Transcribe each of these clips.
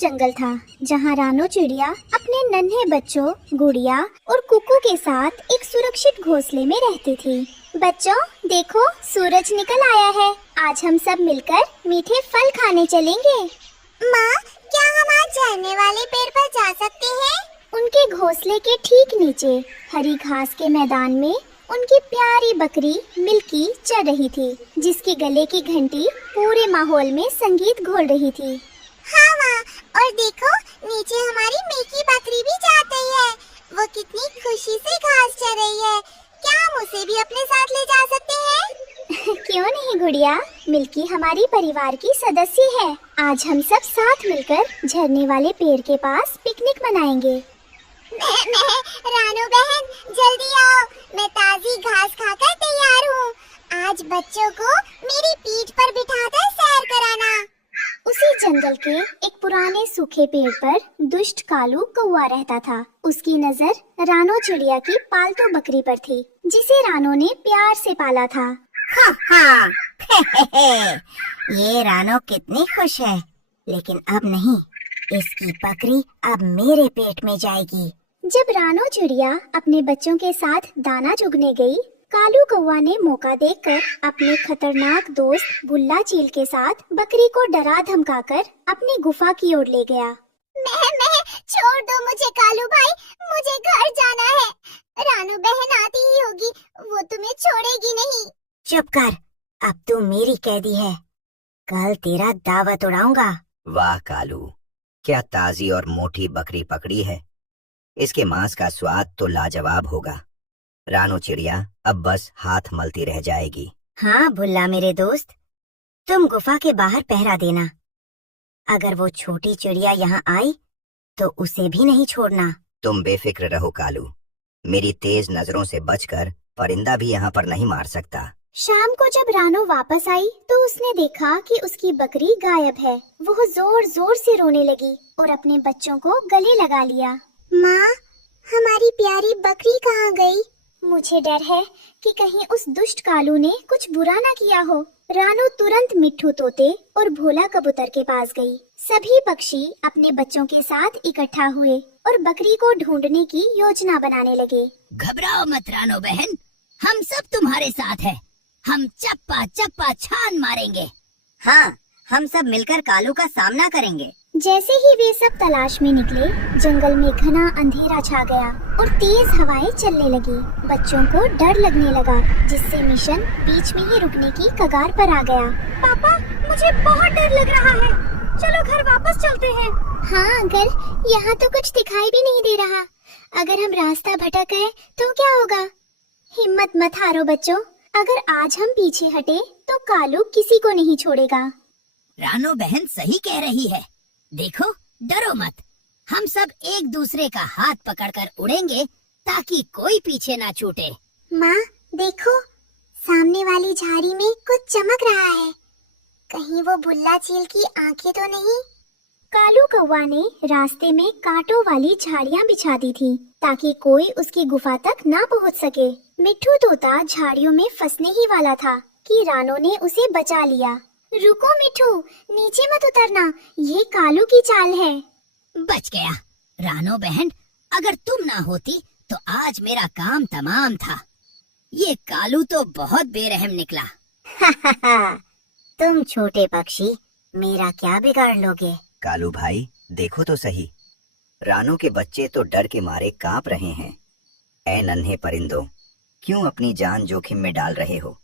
जंगल था जहाँ रानो चिड़िया अपने नन्हे बच्चों गुड़िया और कुकू के साथ एक सुरक्षित घोंसले में रहती थी। बच्चों देखो, सूरज निकल आया है। आज हम सब मिलकर मीठे फल खाने चलेंगे। माँ, क्या हम आज झरने वाले पेड़ पर जा सकते हैं? उनके घोंसले के ठीक नीचे हरी घास के मैदान में उनकी प्यारी बकरी मिल्की चल रही थी, जिसकी गले की घंटी पूरे माहौल में संगीत घोल रही थी। हाँ माँ, और देखो नीचे हमारी मिल्की बकरी भी जाती है। वो कितनी खुशी से घास चर रही है। क्या हम उसे भी अपने साथ ले जा सकते हैं? क्यों नहीं गुड़िया, मिल्की हमारी परिवार की सदस्य है। आज हम सब साथ मिलकर झरने वाले पेड़ के पास पिकनिक मनाएंगे। रानू बहन, जल्दी आओ, मैं ताजी घास खाकर तैयार हूँ। आज बच्चों को मेरी पीठ पर बिठाकर सैर कराना। उसी जंगल के एक पुराने सूखे पेड़ पर दुष्ट कालू कौवा रहता था। उसकी नजर रानो चिड़िया की पालतू बकरी पर थी, जिसे रानो ने प्यार से पाला था। हाँ, ये रानो कितनी खुश है, लेकिन अब नहीं, इसकी बकरी अब मेरे पेट में जाएगी। जब रानो चिड़िया अपने बच्चों के साथ दाना चुगने गई, कालू कौवा ने मौका देखकर अपने खतरनाक दोस्त बुल्ला चील के साथ बकरी को डरा धमकाकर अपनी गुफा की ओर ले गया। मैं छोड़ दो मुझे कालू भाई, मुझे घर जाना है। रानू बहन आती ही होगी, वो तुम्हें छोड़ेगी नहीं। चुप कर, अब तू मेरी कैदी है। कल तेरा दावत उड़ाऊंगा। वाह कालू, क्या ताजी और मोटी बकरी पकड़ी है। इसके मांस का स्वाद तो लाजवाब होगा। रानो चिड़िया अब बस हाथ मलती रह जाएगी। हाँ भुल्ला मेरे दोस्त, तुम गुफा के बाहर पहरा देना। अगर वो छोटी चिड़िया यहाँ आई तो उसे भी नहीं छोड़ना। तुम बेफिक्र रहो कालू, मेरी तेज नजरों से बचकर परिंदा भी यहाँ पर नहीं मार सकता। शाम को जब रानो वापस आई तो उसने देखा कि उसकी बकरी गायब है। वो जोर जोर से रोने लगी और अपने बच्चों को गले लगा लिया। माँ, हमारी प्यारी बकरी कहाँ गई? मुझे डर है कि कहीं उस दुष्ट कालू ने कुछ बुरा न किया हो। रानो तुरंत मिट्ठू तोते और भोला कबूतर के पास गई। सभी पक्षी अपने बच्चों के साथ इकट्ठा हुए और बकरी को ढूंढने की योजना बनाने लगे। घबराओ मत रानो बहन, हम सब तुम्हारे साथ हैं। हम चप्पा चप्पा छान मारेंगे। हाँ, हम सब मिलकर कालू का सामना करेंगे। जैसे ही वे सब तलाश में निकले, जंगल में घना अंधेरा छा गया और तेज हवाएं चलने लगी। बच्चों को डर लगने लगा, जिससे मिशन बीच में ही रुकने की कगार पर आ गया। पापा, मुझे बहुत डर लग रहा है। चलो घर वापस चलते हैं। हाँ अंकल, यहाँ तो कुछ दिखाई भी नहीं दे रहा। अगर हम रास्ता भटक गए तो क्या होगा? हिम्मत मत हारो बच्चों, अगर आज हम पीछे हटे तो कालू किसी को नहीं छोड़ेगा। रानो बहन सही कह रही है। देखो, डरो मत, हम सब एक दूसरे का हाथ पकड़कर उड़ेंगे ताकि कोई पीछे ना छूटे। माँ देखो, सामने वाली झाड़ी में कुछ चमक रहा है। कहीं वो बुल्ला चील की आंखें तो नहीं? कालू कौवा ने रास्ते में कांटों वाली झाड़ियाँ बिछा दी थी ताकि कोई उसकी गुफा तक ना पहुँच सके। मिट्ठू तोता झाड़ियों में फंसने ही वाला था कि रानो ने उसे बचा लिया। रुको मिट्ठू, नीचे मत उतरना, ये कालू की चाल है। बच गया। रानो बहन, अगर तुम ना होती तो आज मेरा काम तमाम था। ये कालू तो बहुत बेरहम निकला। तुम छोटे पक्षी मेरा क्या बिगाड़ लोगे? कालू भाई देखो तो सही, रानो के बच्चे तो डर के मारे कांप रहे हैं। ऐ नन्हे परिंदों, क्यों अपनी जान जोखिम में डाल रहे हो?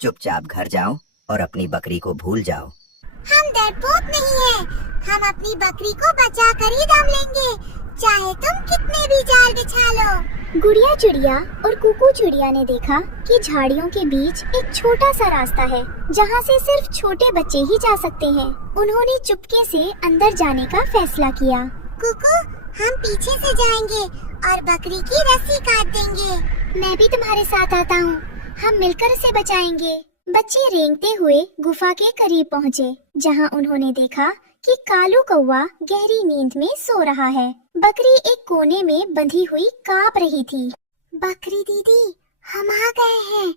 चुपचाप घर जाओ और अपनी बकरी को भूल जाओ। हम डरपोक नहीं हैं, हम अपनी बकरी को बचा कर ही दम लेंगे, चाहे तुम कितने भी जाल बिछा लो। गुड़िया चिड़िया और कुकू चिड़िया ने देखा कि झाड़ियों के बीच एक छोटा सा रास्ता है जहाँ से सिर्फ छोटे बच्चे ही जा सकते हैं। उन्होंने चुपके से अंदर जाने का फैसला किया। कुकू, हम पीछे से जाएंगे और बकरी की रस्सी काट देंगे। मैं भी तुम्हारे साथ आता हूँ, हम मिलकर इसे बचाएंगे। बच्चे रेंगते हुए गुफा के करीब पहुँचे, जहाँ उन्होंने देखा कि कालू कौवा गहरी नींद में सो रहा है। बकरी एक कोने में बंधी हुई कांप रही थी। बकरी दीदी, हम आ गए हैं,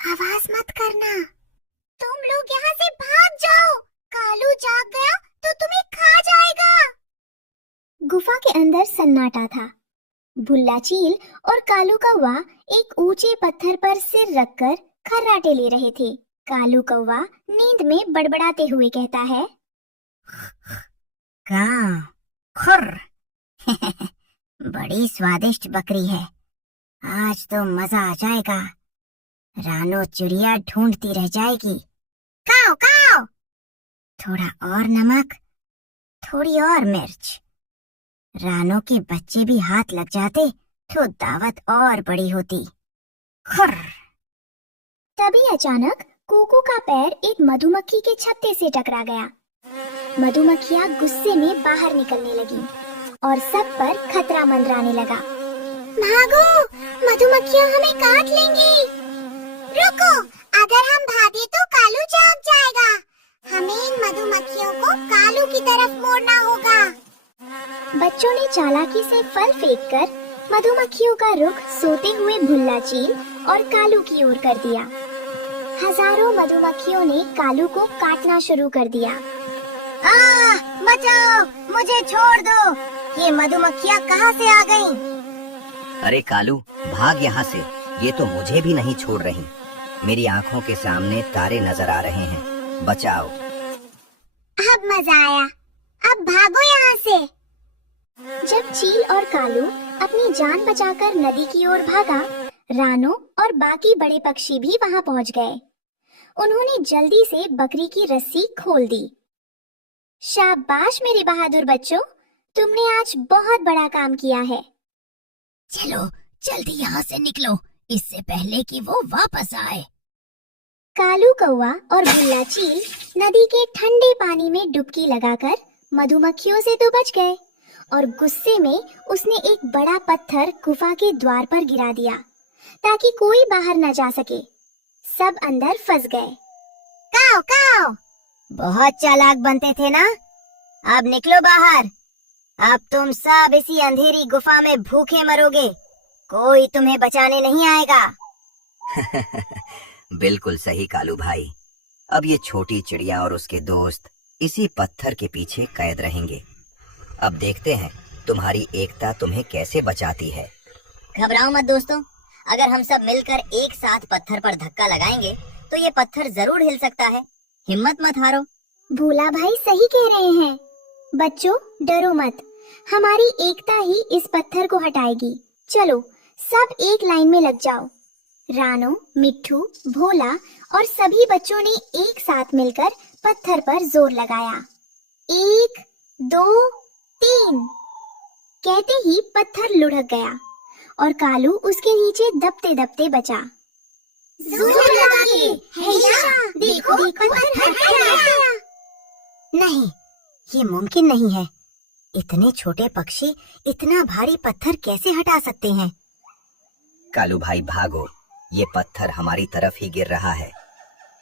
आवाज मत करना। तुम लोग यहाँ से भाग जाओ, कालू जाग गया तो तुम्हें खा जाएगा। के अंदर सन्नाटा था। भुल्ला चील और कालू कौवा एक ऊंचे पत्थर पर सिर रखकर खर्राटे ले रहे थे। कालू कौवा नींद में बड़बड़ाते हुए कहता है, काव खुर बड़ी स्वादिष्ट बकरी है, आज तो मजा आ जाएगा। रानो चिड़िया ढूंढती रह जाएगी। काव काव, थोड़ा और नमक, थोड़ी और मिर्च। रानो के बच्चे भी हाथ लग जाते तो दावत और बड़ी होती। खुर। तभी अचानक कोको का पैर एक मधुमक्खी के छत्ते से टकरा गया। मधुमक्खियां गुस्से में बाहर निकलने लगी और सब पर खतरा मंडराने लगा। भागो, मधुमक्खियां हमें काट लेंगी। रुको, अगर हम भागे तो कालू जाग जाएगा। हमें इन मधुमक्खियों को कालू की तरफ मोड़ना होगा। बच्चों ने चालाकी से फल फेंककर मधुमक्खियों का रुख सोते हुए भुल्ला चील और कालू की ओर कर दिया। हजारों मधुमक्खियों ने कालू को काटना शुरू कर दिया। बचाओ, मुझे छोड़ दो, ये मधुमक्खियाँ कहाँ से आ गईं? अरे कालू, भाग यहाँ से, ये तो मुझे भी नहीं छोड़ रही। मेरी आंखों के सामने तारे नजर आ रहे हैं, बचाओ। अब मजा आया, अब भागो यहाँ से। जब चील और कालू अपनी जान बचाकर नदी की ओर भागा, रानो और बाकी बड़े पक्षी भी वहां पहुंच गए। उन्होंने जल्दी से बकरी की रस्सी खोल दी। शाबाश मेरे बहादुर बच्चों, तुमने आज बहुत बड़ा काम किया है। चलो जल्दी यहाँ से निकलो, इससे पहले कि वो वापस आए। कालू कौवा और भुल्ला चील नदी के ठंडे पानी में डुबकी लगाकर मधुमक्खियों से तो बच गए और गुस्से में उसने एक बड़ा पत्थर गुफा के द्वार पर गिरा दिया ताकि कोई बाहर न जा सके। सब अंदर फंस गए। काव काव, बहुत चालाक बनते थे ना, अब निकलो बाहर। अब तुम सब इसी अंधेरी गुफा में भूखे मरोगे, कोई तुम्हें बचाने नहीं आएगा। बिल्कुल सही कालू भाई, अब ये छोटी चिड़िया और उसके दोस्त इसी पत्थर के पीछे कैद रहेंगे। अब देखते हैं तुम्हारी एकता तुम्हें कैसे बचाती है। घबराओ मत दोस्तों, अगर हम सब मिलकर एक साथ पत्थर पर धक्का लगाएंगे तो ये पत्थर जरूर हिल सकता है। हिम्मत मत हारो। भोला भाई सही कह रहे हैं। बच्चों डरो मत, हमारी एकता ही इस पत्थर को हटाएगी। चलो सब एक लाइन में लग जाओ। रानो, मिट्ठू, भोला और सभी बच्चों ने एक साथ मिलकर पत्थर पर जोर लगाया। 1, 2, 3 कहते ही पत्थर लुढ़क गया और कालू उसके नीचे दबते दबते बचा। जोर लगा के, हैया, देखो पत्थर हट गया। नहीं, ये मुमकिन नहीं है। इतने छोटे पक्षी इतना भारी पत्थर कैसे हटा सकते हैं? कालू भाई भागो, ये पत्थर हमारी तरफ ही गिर रहा है।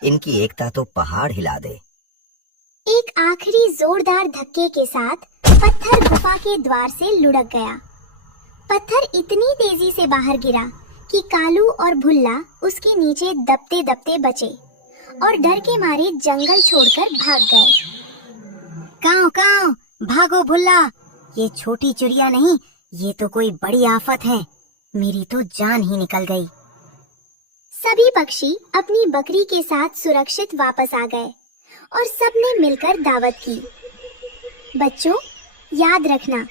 इनकी एकता तो पहाड़ हिला दे। एक आखिरी जोरदार धक्के के साथ पत्थर गुफा के द्वार से लुढ़क गया। पत्थर इतनी तेजी से बाहर गिरा कि कालू और भुल्ला उसके नीचे दबते दबते बचे और डर के मारे जंगल छोड़कर भाग गए। काव काव, भागो भुल्ला, ये छोटी चिड़िया नहीं, ये तो कोई बड़ी आफत है। मेरी तो जान ही निकल गई। सभी पक्षी अपनी बकरी के साथ सुरक्षित वापस आ गए और सबने मिलकर दावत की। बच्चों याद रखना,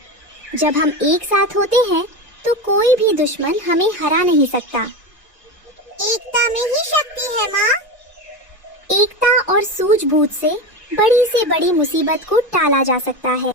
जब हम एक साथ होते हैं तो कोई भी दुश्मन हमें हरा नहीं सकता। एकता में ही शक्ति है माँ। एकता और सूझबूझ से बड़ी से बड़ी मुसीबत को टाला जा सकता है।